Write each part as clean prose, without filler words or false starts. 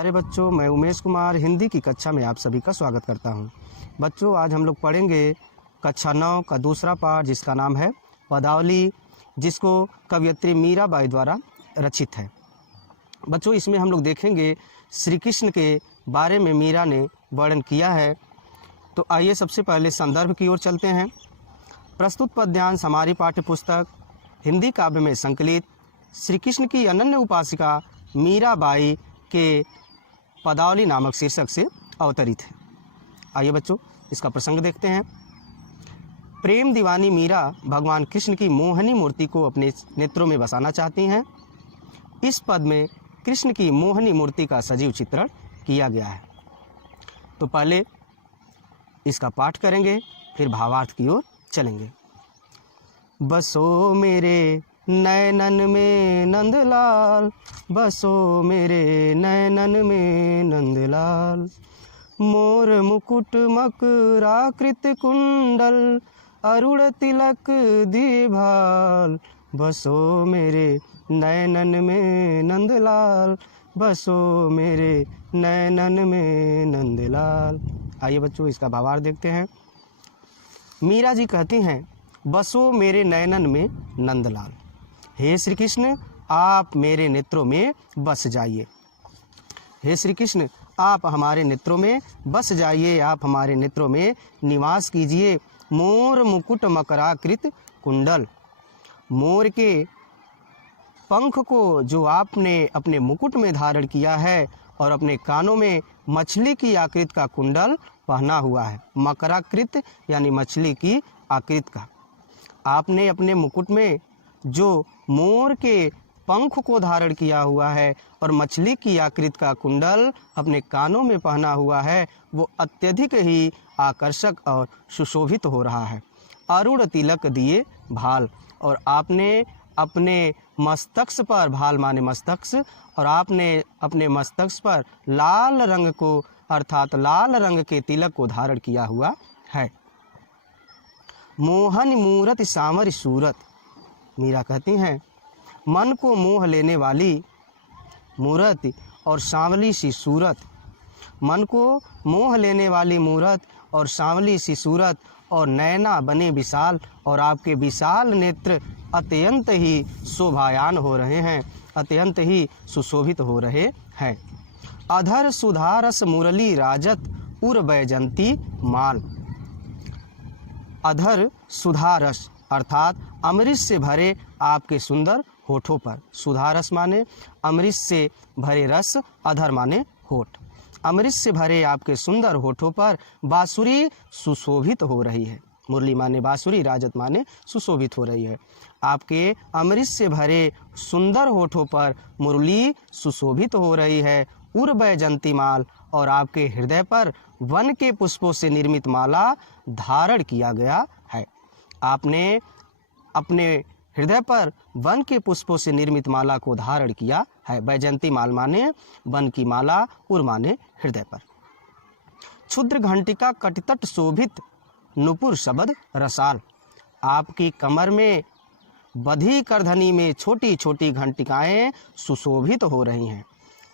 प्यारे बच्चों, मैं उमेश कुमार हिंदी की कक्षा में आप सभी का स्वागत करता हूं। बच्चों, आज हम लोग पढ़ेंगे कक्षा 9 का दूसरा पाठ, जिसका नाम है पदावली, जिसको कवयित्री मीराबाई द्वारा रचित है। बच्चों, इसमें हम लोग देखेंगे श्री कृष्ण के बारे में मीरा ने वर्णन किया है। तो आइए सबसे पहले संदर्भ की ओर चलते हैं। प्रस्तुत पद्यांश हमारी पाठ्य पुस्तक हिंदी काव्य में संकलित श्री कृष्ण की अनन्य उपासिका मीराबाई के पदावली नामक शीर्षक से अवतरित है। आइए बच्चों, इसका प्रसंग देखते हैं। प्रेम दीवानी मीरा भगवान कृष्ण की मोहनी मूर्ति को अपने नेत्रों में बसाना चाहती हैं। इस पद में कृष्ण की मोहनी मूर्ति का सजीव चित्रण किया गया है। तो पहले इसका पाठ करेंगे, फिर भावार्थ की ओर चलेंगे। बसो मेरे नैनन में नंदलाल, बसो मेरे नैनन में नंदलाल, मोर मुकुट मकराकृत कुंडल, अरुण तिलक दीभाल, बसो मेरे नैनन में नंदलाल, बसो मेरे नैनन में नंदलाल। आइए बच्चों, इसका भावार्थ देखते हैं। मीरा जी कहती हैं, बसो मेरे नैनन में नंदलाल, हे श्री कृष्ण आप मेरे नेत्रों में बस जाइए। हे श्री कृष्ण आप हमारे नेत्रों में बस जाइए, आप हमारे नेत्रों में निवास कीजिए। मोर मुकुट मकराकृत कुंडल, मोर के पंख को जो आपने अपने मुकुट में धारण किया है और अपने कानों में मछली की आकृति का कुंडल पहना हुआ है। मकराकृत यानी मछली की आकृति का। आपने अपने मुकुट में जो मोर के पंख को धारण किया हुआ है और मछली की आकृति का कुंडल अपने कानों में पहना हुआ है, वो अत्यधिक ही आकर्षक और सुशोभित हो रहा है। अरुण तिलक दिए भाल, और आपने अपने मस्तक पर, भाल माने मस्तक, और आपने अपने मस्तक पर लाल रंग को अर्थात लाल रंग के तिलक को धारण किया हुआ है। मोहन मूरत सांवर सूरत, मीरा कहती हैं मन को मोह लेने वाली मूरत और सांवली सी सूरत, मन को मोह लेने वाली मूरत और सांवली सी सूरत, और नैना बने विशाल, और आपके विशाल नेत्र अत्यंत ही शोभायान हो रहे हैं, अत्यंत ही सुशोभित हो रहे हैं। अधर सुधारस मुरली राजत उर बैजंती माल, अधर सुधारस अर्थात अमृत से भरे आपके सुंदर होठों पर, सुधारस माने अमृत से भरे रस, अधर माने होठ, अमृत से भरे आपके सुंदर होठों पर बांसुरी सुशोभित हो रही है। मुरली माने बांसुरी, राजत माने सुशोभित हो रही है। आपके अमृत से भरे सुंदर होठों पर मुरली सुशोभित हो रही है। उर बैजंती माल, और आपके हृदय पर वन के पुष्पों से निर्मित माला धारण किया गया है। आपने अपने हृदय पर वन के पुष्पों से निर्मित माला को धारण किया है। बैजंती माल माने वन की माला, उर माने हृदय पर। क्षुद्र घंटिका कटितट शोभित नुपुर शबद रसाल, आपकी कमर में बधी करधनी में छोटी छोटी घंटिकाएं सुशोभित हो रही हैं।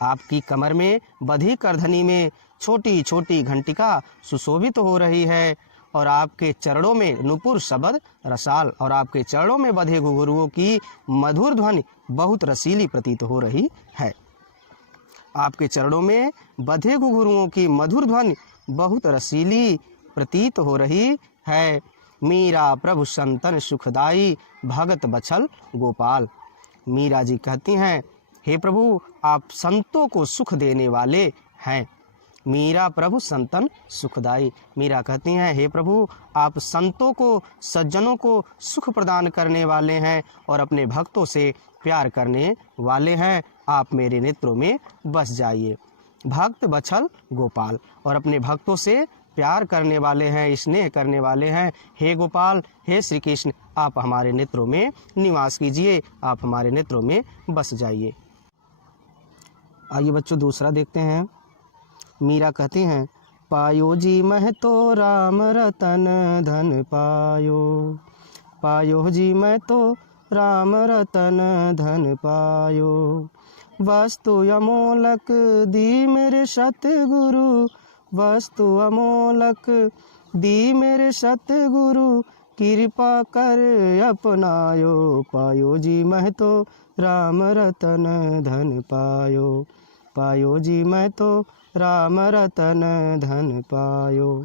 आपकी कमर में बधी करधनी में छोटी छोटी घंटिका सुशोभित हो रही है, और आपके चरणों में नुपुर शबद रसाल, और आपके चरणों में बधे घुंघरुओं की मधुर ध्वनि बहुत रसीली प्रतीत हो रही है। आपके चरणों में बधे घुंघरुओं की मधुर ध्वनि बहुत रसीली प्रतीत हो रही है। मीरा प्रभु संतन सुखदाई भगत बछल गोपाल, मीरा जी कहती हैं, हे प्रभु आप संतों को सुख देने वाले हैं। मीरा प्रभु संतन सुखदाई, मीरा कहती हैं, हे प्रभु आप संतों को, सज्जनों को सुख प्रदान करने वाले हैं और अपने भक्तों से प्यार करने वाले हैं। आप मेरे नेत्रों में बस जाइए। भक्त बछल गोपाल, और अपने भक्तों से प्यार करने वाले हैं, स्नेह करने वाले हैं। हे गोपाल, हे श्री कृष्ण आप हमारे नेत्रों में निवास कीजिए, आप हमारे नेत्रों में बस जाइए। आइए बच्चों, दूसरा देखते हैं। मीरा कहती हैं, पायो जी मैं तो राम रतन धन पायो, पायो जी मैं तो राम रतन धन पायो, वस्तु अमोलक दी मेरे सतगुरु, वस्तु अमोलक दी मेरे सतगुरु, कृपा कर अपनायो, पायो जी मैं तो राम रतन धन पायो, पायो जी मैं तो राम रतन धन पायो।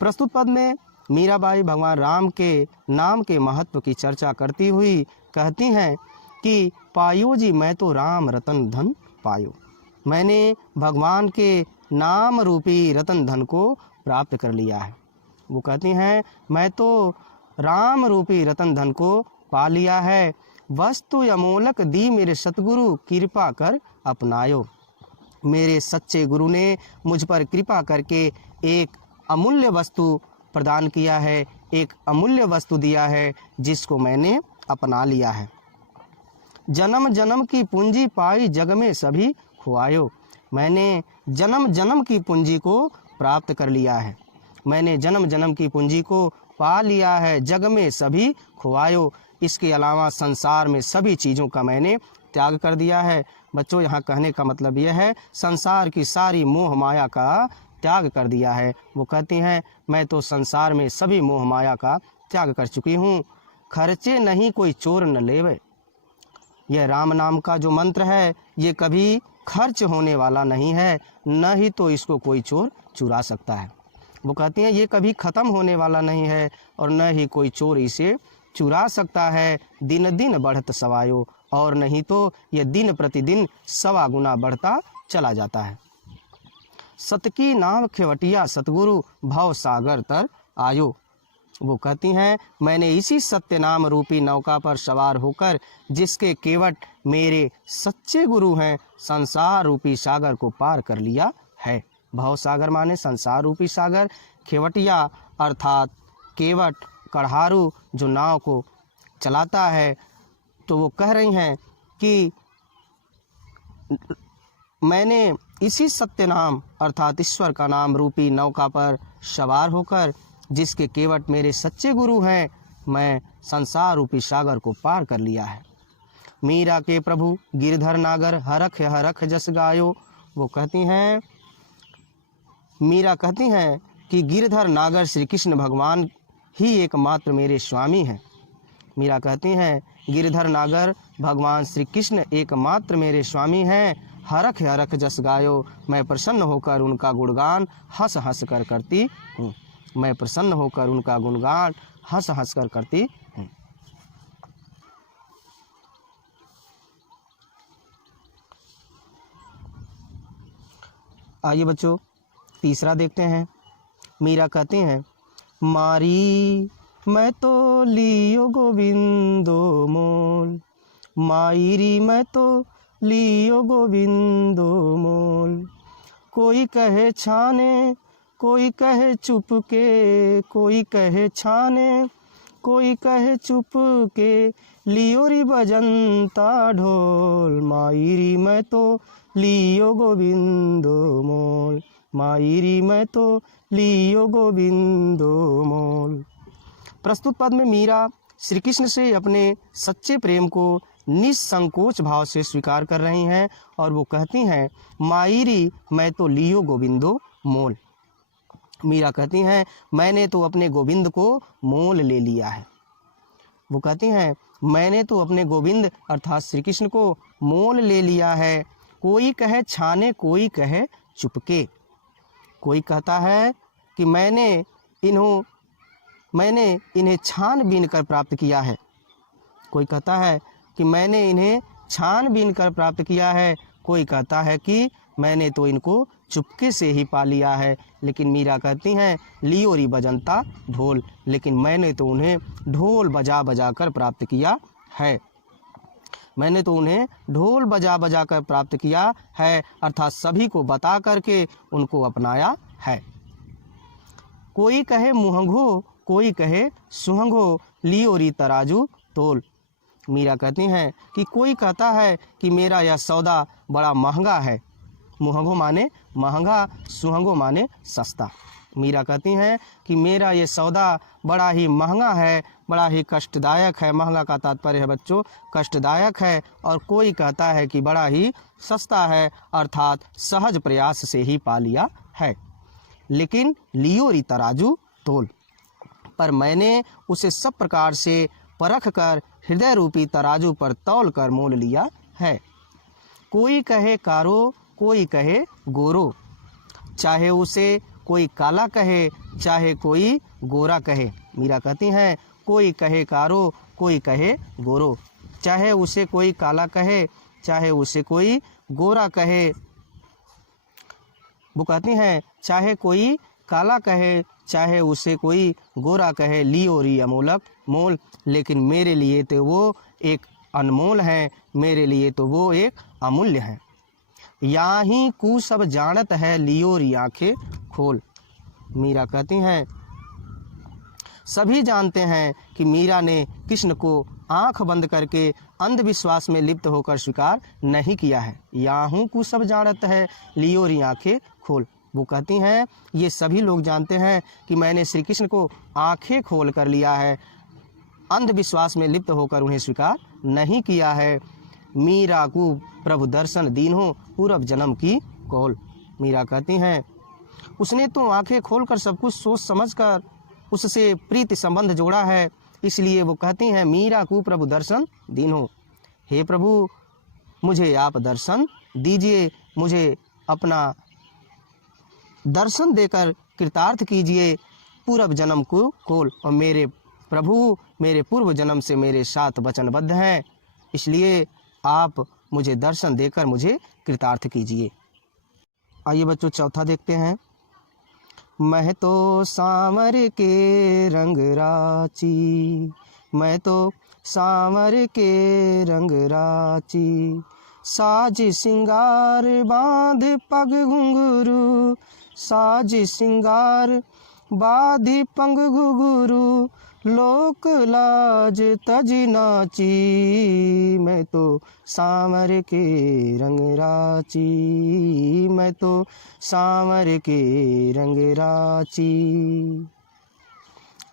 प्रस्तुत पद में मीराबाई भगवान राम के नाम के महत्व की चर्चा करती हुई कहती हैं कि पायो जी मैं तो राम रतन धन पायो, मैंने भगवान के नाम रूपी रतन धन को प्राप्त कर लिया है। वो कहती हैं मैं तो राम रूपी रतन धन को पा लिया है। वस्तु अमोलक दी मेरे सतगुरु, कृपा कर अपनायो, मेरे सच्चे गुरु ने मुझ पर कृपा करके एक अमूल्य वस्तु प्रदान किया है, एक अमूल्य वस्तु दिया है जिसको मैंने अपना लिया है। जन्म जन्म की पूंजी पाई जग में सभी खुआयो, मैंने जन्म जन्म की पूंजी को प्राप्त कर लिया है, मैंने जन्म जन्म की पूंजी को पा लिया है, जग में सभी खुआयो। इसके अलावा संसार में सभी चीज़ों का मैंने त्याग कर दिया है। बच्चों, यहाँ कहने का मतलब यह है संसार की सारी मोह माया का त्याग कर दिया है। वो कहती हैं मैं तो संसार में सभी मोह माया का त्याग कर चुकी हूँ। खर्चे नहीं कोई चोर न लेवे, यह राम नाम का जो मंत्र है ये कभी खर्च होने वाला नहीं है, न ही तो इसको कोई चोर चुरा सकता है। वो कहती हैं ये कभी ख़त्म होने वाला नहीं है और न ही कोई चोर इसे चुरा सकता है। दिन दिन बढ़त सवायो, और नहीं तो यह दिन प्रतिदिन 100 गुना बढ़ता चला जाता है। सतकी नाव खेवटिया सतगुरु, भव सागर तर आयो। वो कहती हैं मैंने इसी सत्य नाम रूपी नौका पर सवार होकर, जिसके केवट मेरे सच्चे गुरु हैं, संसार रूपी सागर को पार कर लिया है। भव सागर माने संसार रूपी सागर, खेवटिया अर्थात केवट कढ़ारू जो नाव को चलाता है। तो वो कह रही हैं कि मैंने इसी सत्य नाम अर्थात ईश्वर का नाम रूपी नौका पर सवार होकर, जिसके केवट मेरे सच्चे गुरु हैं, मैं संसार रूपी सागर को पार कर लिया है। मीरा के प्रभु गिरधर नागर, हरख हरख जस गायो। वो कहती हैं मीरा कहती हैं कि गिरधर नागर श्री कृष्ण भगवान ही एकमात्र मेरे स्वामी हैं। मीरा कहती हैं गिरधर नागर भगवान श्री कृष्ण एकमात्र मेरे स्वामी हैं। हरख हरख जस गायो, मैं प्रसन्न होकर उनका गुणगान हंस हंस कर करती हूँ, मैं प्रसन्न होकर उनका गुणगान हंस हंस कर करती हूँ। आइए बच्चों तीसरा देखते हैं। मीरा कहते हैं मारी मैं तो लियो गोविंदो मोल, मायरी मैं तो लियो गोविंदो मोल। कोई कहे छाने कोई कहे चुप के, कोई कहे छाने कोई कहे चुप के, लियो री बजंता ढोल। मायरी मैं तो लियो गोविंदो मोल, मायरी मैं तो लियो गोविंदो मोल। प्रस्तुत पद में मीरा श्री कृष्ण से अपने सच्चे प्रेम को निसंकोच भाव से स्वीकार कर रही हैं और वो कहती हैं मायरी मैं तो लियो गोविंदो मोल। मीरा कहती हैं मैंने तो अपने गोविंद को मोल ले लिया है। वो कहती हैं मैंने तो अपने गोविंद अर्थात श्री कृष्ण को मोल ले लिया है। कोई कहे छाने कोई कहे चुपके, कोई कहता है कि मैंने इन्हें छानबीन कर प्राप्त किया है, कोई कहता है कि मैंने इन्हें छानबीन कर प्राप्त किया है, कोई कहता है कि मैंने तो इनको चुपके से ही पा लिया है। लेकिन मीरा कहती हैं लियो री बजंता ढोल, लेकिन मैंने तो उन्हें ढोल बजा बजा कर प्राप्त किया है, मैंने तो उन्हें ढोल बजा बजा कर प्राप्त किया है अर्थात सभी को बता करके उनको अपनाया है। कोई कहे मुहंगो कोई कहे सुहंगो, लियो री तराजू तोल। मीरा कहती हैं कि कोई कहता है कि मेरा यह सौदा बड़ा महंगा है, मुहंगो माने महंगा, सुहंगो माने सस्ता। मीरा कहती हैं कि मेरा ये सौदा बड़ा ही महंगा है, बड़ा ही कष्टदायक है। महंगा का तात्पर्य है बच्चों कष्टदायक है, और कोई कहता है कि बड़ा ही सस्ता है, अर्थात सहज प्रयास से ही पा लिया है। लेकिन लियो री तराजू तोल, पर मैंने उसे सब प्रकार से परख कर हृदय रूपी तराजू पर तौल कर मोल लिया है। कोई कहे कारो, कोई कहे गोरो, चाहे उसे कोई काला कहे, चाहे कोई गोरा कहे। मीरा कहती हैं कोई कहे कारो, कोई कहे गोरो, चाहे उसे कोई काला कहे, चाहे उसे कोई गोरा कहे। वो कहती हैं चाहे कोई काला कहे, चाहे उसे कोई गोरा कहे, लियो री अमोलक मोल, लेकिन मेरे लिए तो वो एक अनमोल है, मेरे लिए तो वो एक अमूल्य है। याही कु सब जानत है, लियो री आंखें खोल। मीरा कहती हैं सभी जानते हैं कि मीरा ने कृष्ण को आंख बंद करके अंधविश्वास में लिप्त होकर स्वीकार नहीं किया है। याहू कु सब जानत है, लियो री आंखें खोल। वो कहती हैं ये सभी लोग जानते हैं कि मैंने श्री कृष्ण को आंखें खोल कर लिया है, अंधविश्वास में लिप्त होकर उन्हें स्वीकार नहीं किया है। मीरा को प्रभु दर्शन दीन हो, पूर्व जन्म की कौल। मीरा कहती हैं उसने तो आंखें खोलकर सब कुछ सोच समझकर उससे प्रीति संबंध जोड़ा है, इसलिए वो कहती हैं मीरा को प्रभु दर्शन दीन हो। हे प्रभु मुझे आप दर्शन दीजिए, मुझे अपना दर्शन देकर कृतार्थ कीजिए, पूर्व जन्म को खोल। और मेरे प्रभु मेरे पूर्व जन्म से मेरे साथ वचनबद्ध हैं, इसलिए आप मुझे दर्शन देकर मुझे कृतार्थ कीजिए। आइए बच्चों चौथा देखते हैं। मैं तो सांवर के रंग राची, मैं तो सांवर के रंग राची, साज सिंगार बांध पग घुंघरू, साज सिंगार बांध पग घुंघरू, लोक लाज तज नाची, मैं तो सांवर के रंग राची, मैं तो सांवर के रंग राची।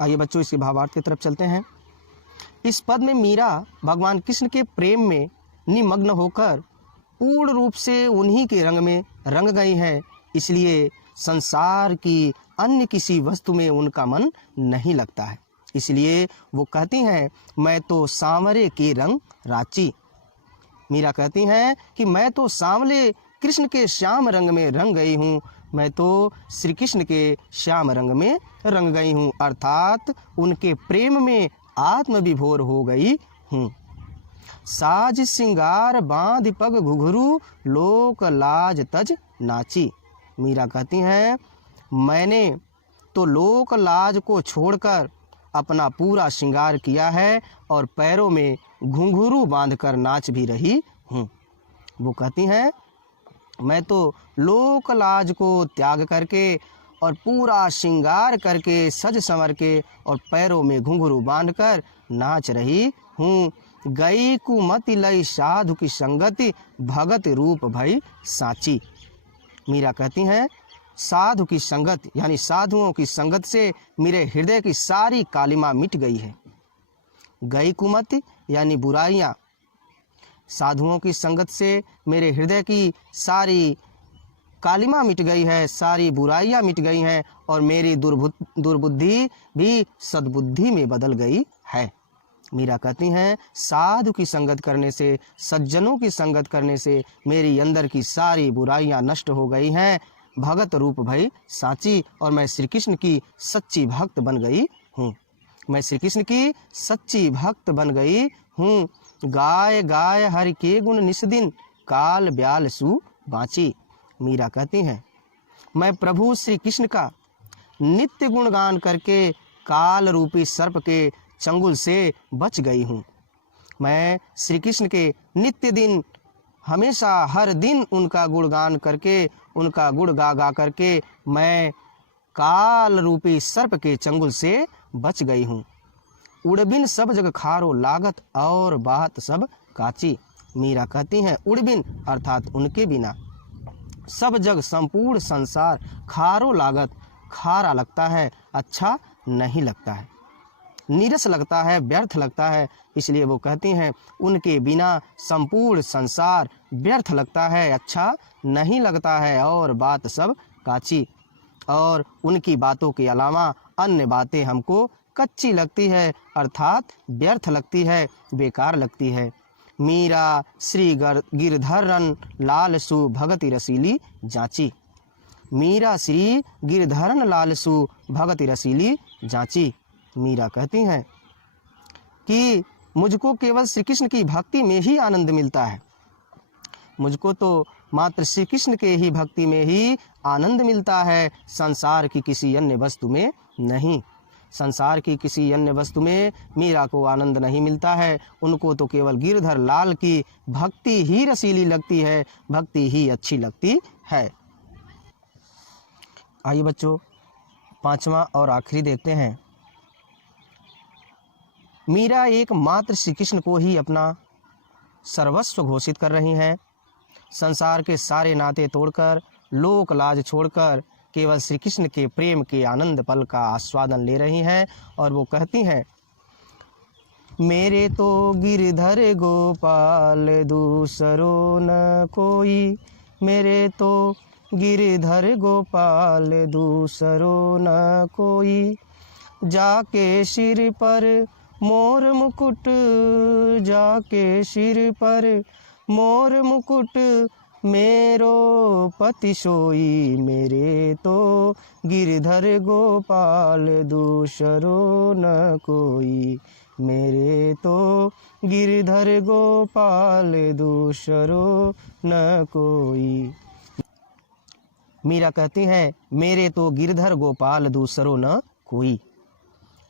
आइए बच्चों इसके भावार्थ की तरफ चलते हैं। इस पद में मीरा भगवान कृष्ण के प्रेम में निमग्न होकर पूर्ण रूप से उन्हीं के रंग में रंग गई हैं, इसलिए संसार की अन्य किसी वस्तु में उनका मन नहीं लगता है। इसलिए वो कहती हैं मैं तो सांवरे के रंग राची। मीरा कहती हैं कि मैं तो सांवले कृष्ण के श्याम रंग में रंग गई हूँ, मैं तो श्री कृष्ण के श्याम रंग में रंग गई हूँ, अर्थात उनके प्रेम में आत्मविभोर हो गई हूँ। साज सिंगार बांध पग घुघरू, लोक लाज तज नाची। मीरा कहती हैं मैंने तो लोक लाज को छोड़कर अपना पूरा श्रृंगार किया है और पैरों में घुंघरू बांधकर नाच भी रही हूँ। वो कहती हैं मैं तो लोक लाज को त्याग करके और पूरा श्रृंगार करके सज संवर के और पैरों में घुंघरू बांधकर नाच रही हूँ। गई कुमति लई साधु की संगति, भगत रूप भई साची। मीरा कहती हैं साधु की संगत यानी साधुओं की संगत से मेरे हृदय की सारी कालिमा मिट गई है। गई कुमति यानी बुराइयाँ, साधुओं की संगत से मेरे हृदय की सारी कालिमा मिट गई है, सारी बुराइयाँ मिट गई हैं और मेरी दुर्बुद्धि भी सद्बुद्धि में बदल गई है। मीरा कहती हैं साधु की संगत करने से, सज्जनों की संगत करने से मेरी अंदर की सारी बुराइयां नष्ट हो गई हैं। भगत रूप भई साची, और मैं श्री कृष्ण की सच्ची भक्त बन गई हूँ। मैं श्री कृष्ण की सच्ची भक्त बन गई हूँ। गाय गाय हरि के गुण निस्दिन, काल ब्याल सु बाँची। मीरा कहती हैं मैं प्रभु श्री कृष्ण का नित्य गुणगान करके काल रूपी सर्प के चंगुल से बच गई हूँ। मैं श्री कृष्ण के नित्य दिन हमेशा हर दिन उनका गुणगान करके, उनका गुण गा गा करके मैं काल रूपी सर्प के चंगुल से बच गई हूँ। उड़बिन सब जग खारो लागत, और बात सब काची। मीरा कहती हैं उड़बिन अर्थात उनके बिना सब जग संपूर्ण संसार खारो लागत खारा लगता है, अच्छा नहीं लगता है, नीरस लगता है, व्यर्थ लगता है। इसलिए वो कहती हैं उनके बिना संपूर्ण संसार व्यर्थ लगता है, अच्छा नहीं लगता है और बात सब काची, और उनकी बातों के अलावा अन्य बातें हमको कच्ची लगती है, अर्थात व्यर्थ लगती है, बेकार लगती है। मीरा श्री गिरधरन लाल सु भगति रसीली जांची। मीरा श्री गिरधरन लाल सु भगति रसीली जांची। मीरा कहती हैं कि मुझको केवल श्री कृष्ण की भक्ति में ही आनंद मिलता है, मुझको तो मात्र श्री कृष्ण के ही भक्ति में ही आनंद मिलता है, संसार की किसी अन्य वस्तु में नहीं। संसार की किसी अन्य वस्तु में मीरा को आनंद नहीं मिलता है, उनको तो केवल गिरधर लाल की भक्ति ही रसीली लगती है, भक्ति ही अच्छी लगती है। आइए बच्चों, पांचवा और आखिरी देखते हैं। मीरा एक मात्र श्री कृष्ण को ही अपना सर्वस्व घोषित कर रही हैं, संसार के सारे नाते तोड़कर, लोक लाज छोड़कर केवल श्री कृष्ण के प्रेम के आनंद पल का आस्वादन ले रही हैं। और वो कहती हैं, मेरे तो गिरधर गोपाल दूसरो न कोई, मेरे तो गिरधर गोपाल दूसरो न कोई, जाके सिर पर मोर मुकुट, जाके सिर पर मोर मुकुट, मेरो पति सोई, मेरे तो गिरधर गोपाल दूसरो न कोई, मेरे तो गिरधर गोपाल दूसरो न कोई। मीरा कहती हैं, मेरे तो गिरधर गोपाल दूसरो न कोई,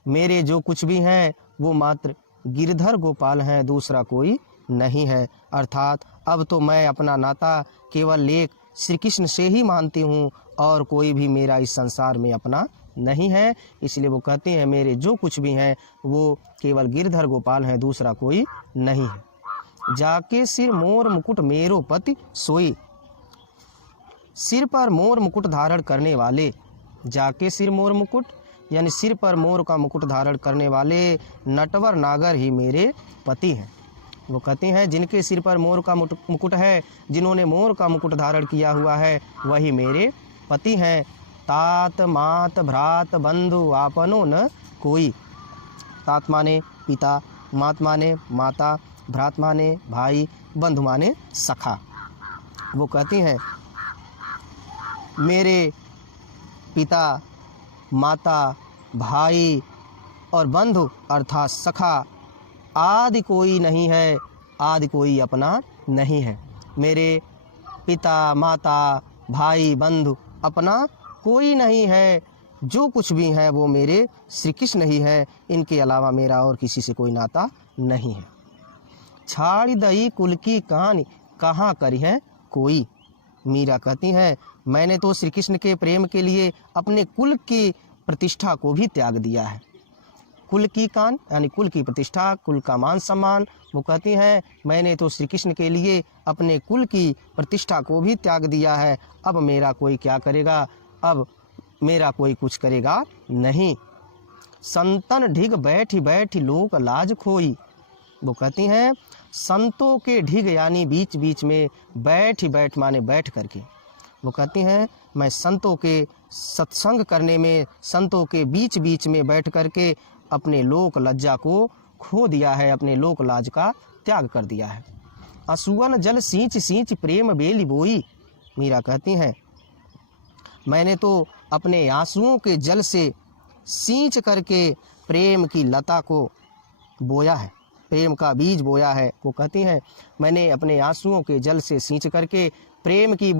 मेरे जो कुछ भी हैं वो मात्र गिरधर गोपाल हैं, दूसरा कोई नहीं है। अर्थात अब तो मैं अपना नाता केवल एक श्री कृष्ण से ही मानती हूँ और कोई भी मेरा इस संसार में अपना नहीं है। इसलिए वो कहते हैं मेरे जो कुछ भी हैं वो केवल गिरधर गोपाल हैं, दूसरा कोई नहीं है। जाके सिर मोर मुकुट मेरो पति सोई, सिर पर मोर मुकुट धारण करने वाले, जाके सिर मोर मुकुट यानी सिर पर मोर का मुकुट धारण करने वाले नटवर नागर ही मेरे पति हैं। वो कहते हैं जिनके सिर पर मोर का मुकुट है, जिन्होंने मोर का मुकुट धारण किया हुआ है, वही मेरे पति हैं। तात मात भ्रात बंधु आपनो न कोई, तात माने पिता, मात माने माता, भ्रात माने भाई, बंधु माने सखा। वो कहती हैं मेरे पिता, माता, भाई और बंधु अर्थात सखा आदि कोई नहीं है, आदि कोई अपना नहीं है। मेरे पिता, माता, भाई, बंधु अपना कोई नहीं है, जो कुछ भी है वो मेरे श्री कृष्ण ही है, इनके अलावा मेरा और किसी से कोई नाता नहीं है। छाड़ी दई कुल की कहानी कहाँ करी है कोई, मीरा कहती हैं मैंने तो श्री कृष्ण के प्रेम के लिए अपने कुल की प्रतिष्ठा को भी त्याग दिया है। कुल की कान यानी कुल की प्रतिष्ठा, कुल का मान सम्मान। वो कहती हैं मैंने तो श्री कृष्ण के लिए अपने कुल की प्रतिष्ठा को भी त्याग दिया है, अब मेरा कोई क्या करेगा, अब मेरा कोई कुछ करेगा नहीं। संतन ढिग बैठी बैठी लोक लाज खोई, वो कहती हैं संतों के ढिग यानी बीच बीच में, बैठ माने बैठ करके। वो कहती हैं मैं संतों के सत्संग करने में, संतों के बीच बीच में बैठ करके अपने लोक लज्जा को खो दिया है, अपने लोक लाज का त्याग कर दिया है। असुवन जल सींच सींच प्रेम बेली बोई, मीरा कहती हैं मैंने तो अपने आंसुओं के जल से सींच करके प्रेम की लता को बोया है, प्रेम का बीज बोया है। वो कहती हैं मैंने अपने आंसुओं के जल से सींच करके प्रेम की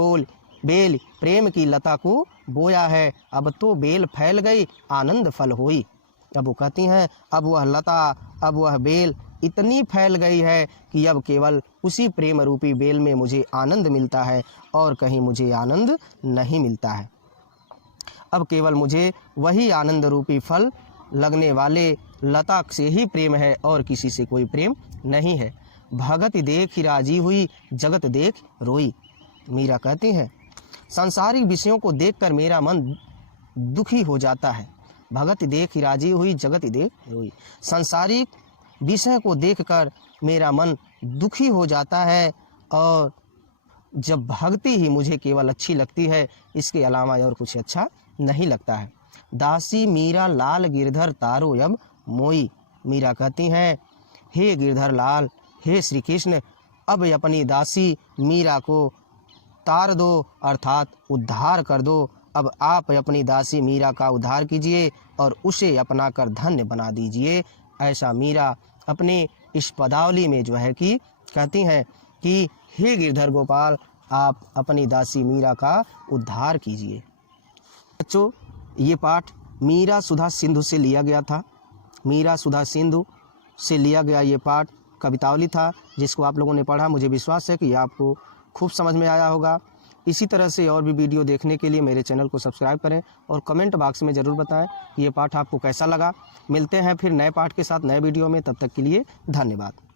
बेल प्रेम की लता को बोया है, अब तो बेल फैल गई आनंद फल होई। अब वो कहती हैं अब वह लता, अब वह बेल इतनी फैल गई है कि अब केवल उसी प्रेम रूपी बेल में मुझे आनंद मिलता है और कहीं मुझे आनंद नहीं मिलता है। अब केवल मुझे वही आनंद रूपी फल लगने वाले लता से ही प्रेम है और किसी से कोई प्रेम नहीं है। भगत देख ही राजी हुई, जगत देख रोई। मीरा कहती हैं सांसारिक विषयों को देखकर मेरा मन दुखी हो जाता है। भगत देख राजी हुई, जगत देख रोई। सांसारिक विषय को देखकर मेरा मन दुखी हो जाता है और जब भक्ति ही मुझे केवल अच्छी लगती है, इसके अलावा और कुछ अच्छा नहीं लगता है। दासी मीरा लाल गिरधर तारो अब मोई। मीरा कहती हैं, हे गिरधर लाल, हे श्री कृष्ण, अब अपनी दासी मीरा को तार दो, अर्थात उद्धार कर दो। अब आप अपनी दासी मीरा का उद्धार कीजिए और उसे अपनाकर धन्य बना दीजिए। ऐसा मीरा अपने इस पदावली में जो है कि कहती हैं कि हे गिरधर गोपाल, आप अपनी दासी मीरा का उद्धार कीजिए। बच्चों, ये पाठ मीरा सुधा सिंधु से लिया गया था। मीरा सुधा सिंधु से लिया गया ये पाठ कवितावली था, जिसको आप लोगों ने पढ़ा। मुझे विश्वास है कि आपको खूब समझ में आया होगा। इसी तरह से और भी वीडियो देखने के लिए मेरे चैनल को सब्सक्राइब करें और कमेंट बॉक्स में ज़रूर बताएं कि ये पाठ आपको कैसा लगा। मिलते हैं फिर नए पाठ के साथ नए वीडियो में, तब तक के लिए धन्यवाद।